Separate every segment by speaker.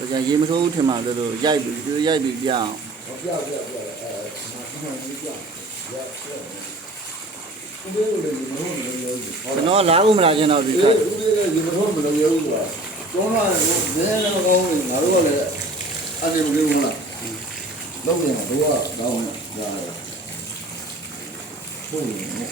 Speaker 1: ဒါကြောင့်ရေမထိုးဘူးထင်မှလို့လို့ရိုက်ပြီးသူရိုက်ပြီးပြအောင်
Speaker 2: ဟောပြပြပြအဲမှန်မှန်ပြပြရပြဦးလေးလည်းမလို့မလို့ဘူး
Speaker 1: ကျွန်တော်ကလာဦးမလားကျွန်တော်ဒီ
Speaker 2: အေး
Speaker 1: ခါ
Speaker 2: ဦးလေးလည်းဒီမလို့မလို့ဘူးကွာကျောင်းလာတယ်နည်းနည်းကောင်းငါတို့ကလည်းအဲ့ဒီမလို့ဘူးလားလုံးနေတာတို့ကတော့ဒါဟုတ်နေတယ်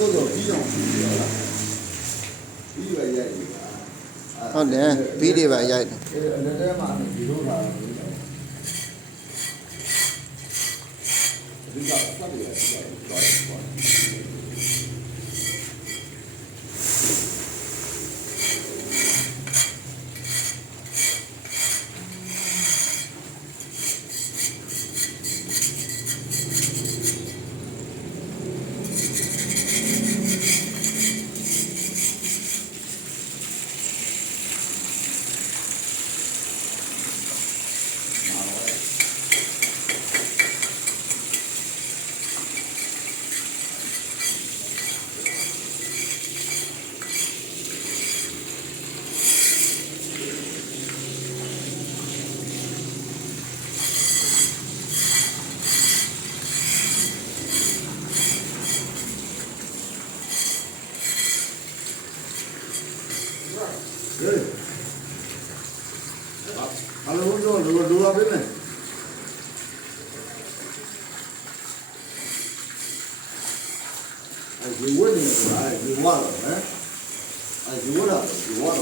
Speaker 2: ကိုယ်တော့ပြီးအောင်ပြီးရလားပြီးရရဲ့
Speaker 1: ဟုတ်တယ်ဘီးတွေပါရိုက်တယ်
Speaker 2: အဲ့ဒါလည်းထဲမှာဒီလိုလာတယ်ဒီကစက်ရည်ရတ အလိုတော့လူလူပါပဲနဲ့အဲဒီဝင်းနေတယ်အဲဒီဝါတော့ဟမ်အဲဒီဝါတော့ဒီဝါ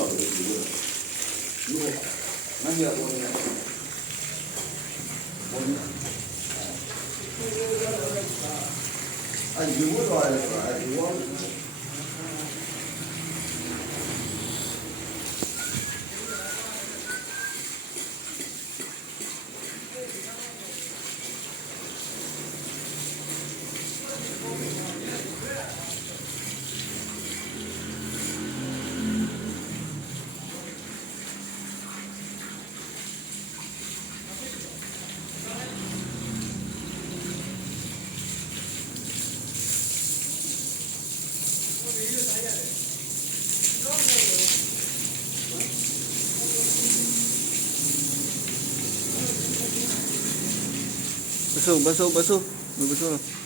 Speaker 2: တော့ဒီဝါဒီဝါမ